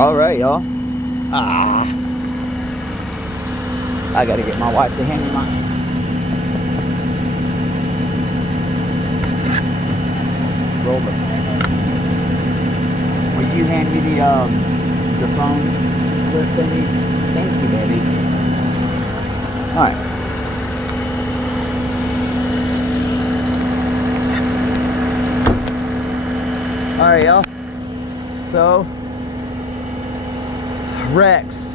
All right, y'all. I gotta get my wife to hand me my. Roll the thing. Will you hand me the phone clip thingy? Thank you, baby. All right. All right, y'all. So, Rex.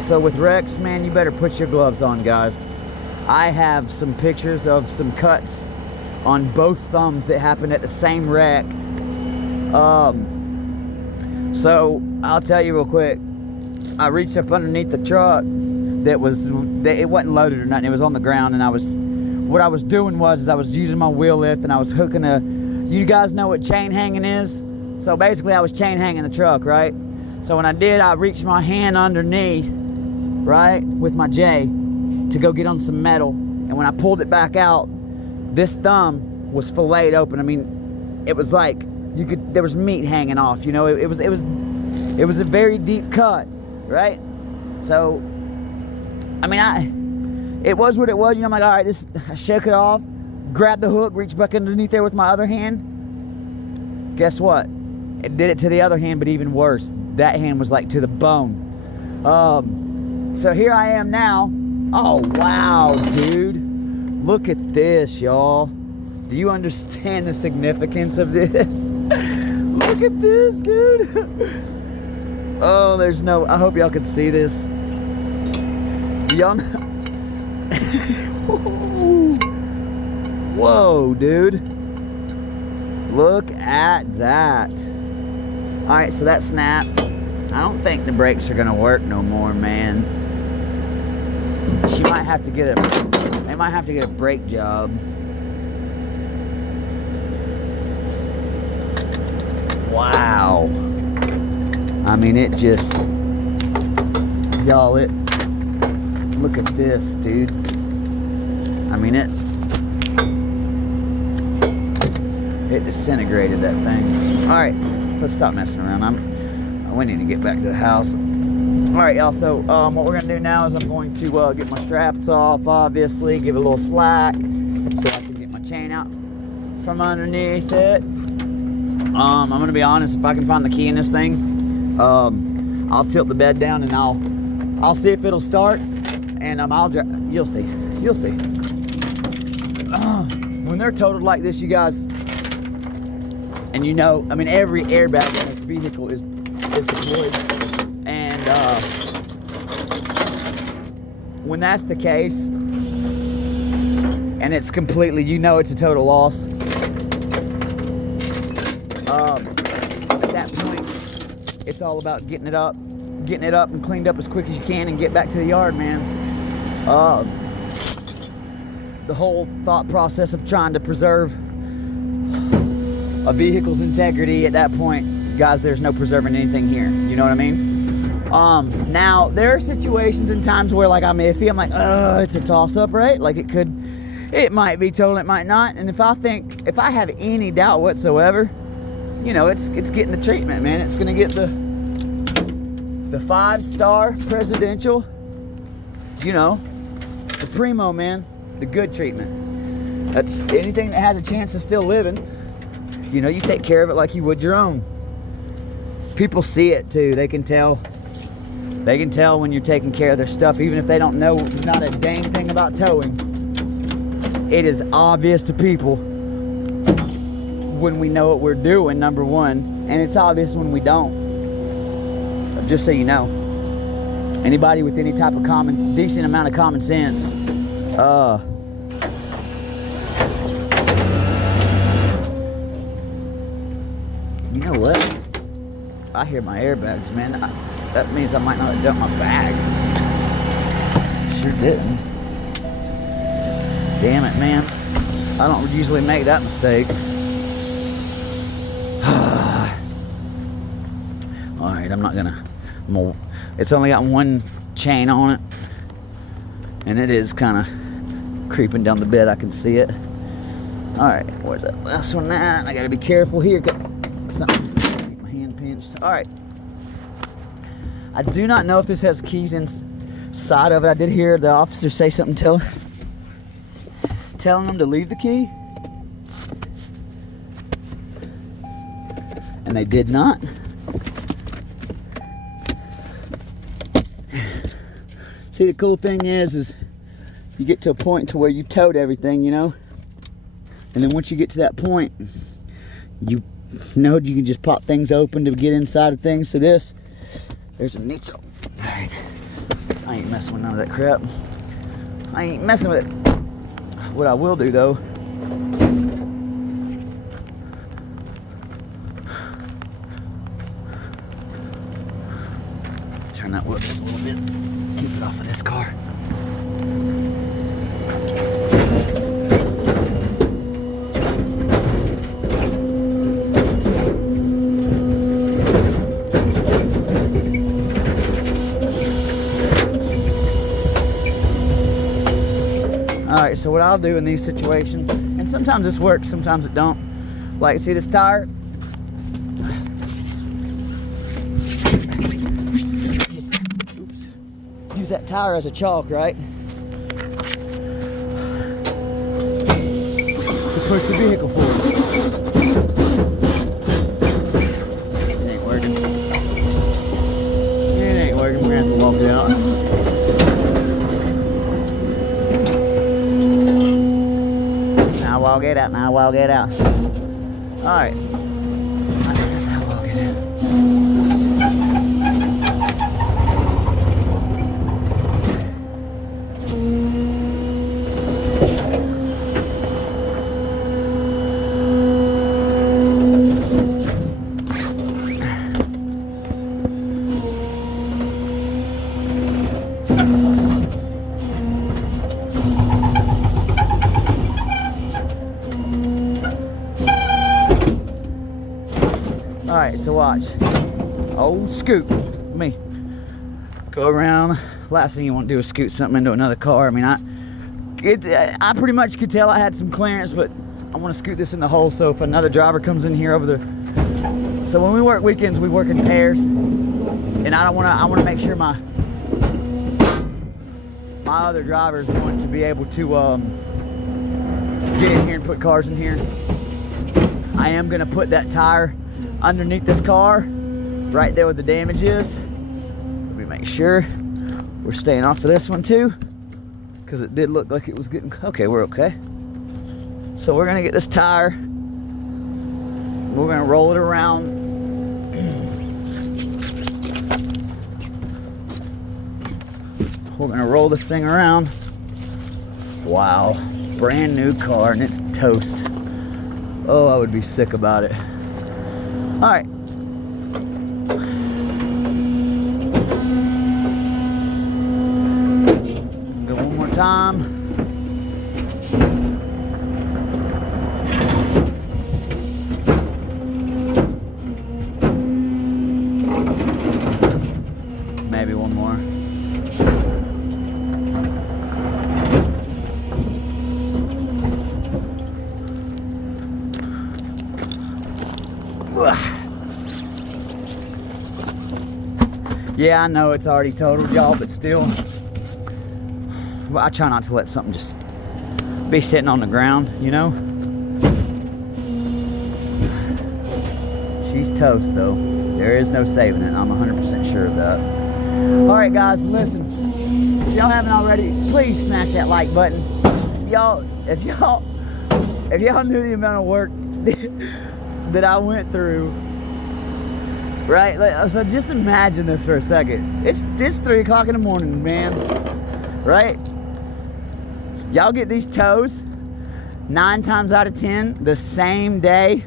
So with Rex, man, you better put your gloves on, guys. I have some pictures of some cuts on both thumbs that happened at the same wreck. So I'll tell you real quick. I reached up underneath the truck it wasn't loaded or nothing. It was on the ground, and what I was doing was I was using my wheel lift, and I was hooking you guys know what chain hanging is? So basically I was chain hanging the truck, right? So when I did, I reached my hand underneath, right, with my J to go get on some metal. And when I pulled it back out, this thumb was filleted open. I mean, it was like there was meat hanging off, you know. It was a very deep cut, right? So, I mean, it was what it was, you know. I'm like, all right, I shook it off, grabbed the hook, reached back underneath there with my other hand. Guess what? It did it to the other hand, but even worse. That hand was like to the bone. So here I am now. Oh, wow, dude. Look at this, y'all. Do you understand the significance of this? Look at this, dude. Oh, I hope y'all can see this. Y'all know. Whoa, dude. Look at that. All right, so that snapped. I don't think the brakes are gonna work no more, man. They might have to get a brake job. Wow. I mean, look at this, dude. I mean, it disintegrated that thing. All right, let's stop messing around. We need to get back to the house. All right, y'all. So what we're gonna do now is I'm going to get my straps off. Obviously, give it a little slack so I can get my chain out from underneath it. I'm gonna be honest. If I can find the key in this thing, I'll tilt the bed down and I'll see if it'll start. And you'll see. You'll see. When they're totaled like this, you guys. And you know, I mean, every airbag in this vehicle is deployed, and when that's the case, and it's completely, you know, it's a total loss. At that point, it's all about getting it up and cleaned up as quick as you can, and get back to the yard, man. The whole thought process of trying to preserve a vehicle's integrity at that point, guys, there's no preserving anything here. You know what I mean? Now there are situations and times where, like, I'm iffy. I'm like, it's a toss-up, right? Like, it might be total, it might not. And if I have any doubt whatsoever, you know, it's getting the treatment, man. It's gonna get the 5-star presidential, you know, the primo, man, the good treatment. That's anything that has a chance of still living. You know, you take care of it like you would your own. People see it too. They can tell when you're taking care of their stuff, even if they don't know not a dang thing about towing. It is obvious to people when we know what we're doing, number one, and it's obvious when we don't. Just so you know. Anybody with any type of decent amount of common sense, you know what? I hear my airbags, man. That means I might not have dumped my bag. Sure didn't. Damn it, man. I don't usually make that mistake. Alright, it's only got one chain on it. And it is kind of creeping down the bed. I can see it. Alright, where's that last one at? I gotta be careful here because something. Get my hand pinched. Alright. I do not know if this has keys inside of it. I did hear the officer say something telling them to leave the key. And they did not. See, the cool thing is you get to a point to where you towed everything, you know? And then once you get to that point, you know you can just pop things open to get inside of things. So there's a neat. All right, I ain't messing with none of that crap. I ain't messing with it. What I will do though, turn that wheel just a little bit, keep it off of this car. Alright, so what I'll do in these situations, and sometimes this works, sometimes it don't. Like, see this tire? Oops. Use that tire as a chalk, right? To push the vehicle forward. It ain't working. It ain't working, we're gonna have to walk it out. Walk it out now, walk it out. Alright. That's how I walk it out. Alright, so watch. Old scoot. Let me go around. Last thing you want to do is scoot something into another car. I mean, I pretty much could tell I had some clearance, but I want to scoot this in the hole so if another driver comes in here over there. So when we work weekends, we work in pairs. And I want to make sure my other driver is going to be able to get in here and put cars in here. I am going to put that tire underneath this car, right there where the damage is. Let me make sure we're staying off of this one too, because it did look like it was getting, okay, we're okay. So we're gonna get this tire, we're gonna roll it around. We're gonna roll this thing around. Wow, brand new car and it's toast. Oh, I would be sick about it. All right. Go one more time. Maybe one more. Yeah, I know it's already totaled, y'all, but still, I try not to let something just be sitting on the ground, you know? She's toast, though. There is no saving it. I'm 100% sure of that. All right, guys, listen. If y'all haven't already, please smash that like button. If y'all knew the amount of work that I went through, right? So just imagine this for a second. It's 3 o'clock in the morning, man. Right? Y'all get these tows 9 times out of 10 the same day.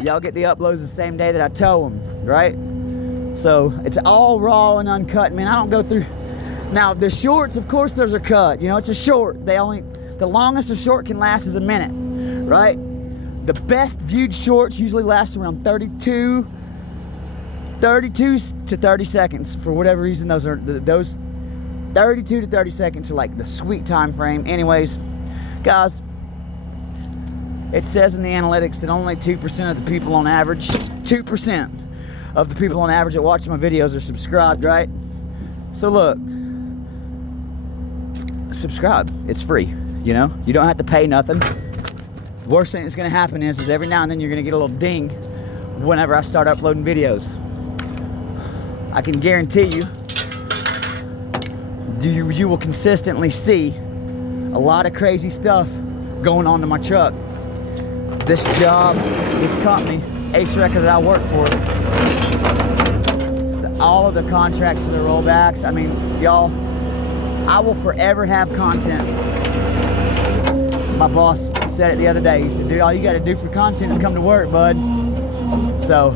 Y'all get the uploads the same day that I tow them, right? So it's all raw and uncut. Man, I don't go through. Now the shorts, of course, those are cut. You know, it's a short. The longest a short can last is a minute, right? The best viewed shorts usually last around 32 to 30 seconds. For whatever reason, those 32 to 30 seconds are like the sweet time frame. Anyways, guys, it says in the analytics that only 2% of the people on average, 2% of the people on average that watch my videos are subscribed, right? So look, subscribe. It's free, you know? You don't have to pay nothing. The worst thing that's gonna happen is every now and then you're gonna get a little ding whenever I start uploading videos. I can guarantee you will consistently see a lot of crazy stuff going on to my truck. This job, this company, Ace Record that I work for, all of the contracts for the rollbacks, I mean, y'all, I will forever have content. My boss said it the other day. He said, dude, all you gotta do for content is come to work, bud. So,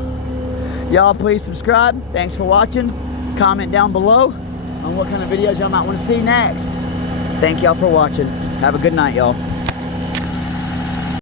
y'all please subscribe. Thanks for watching. Comment down below on what kind of videos y'all might want to see next. Thank y'all for watching. Have a good night, y'all.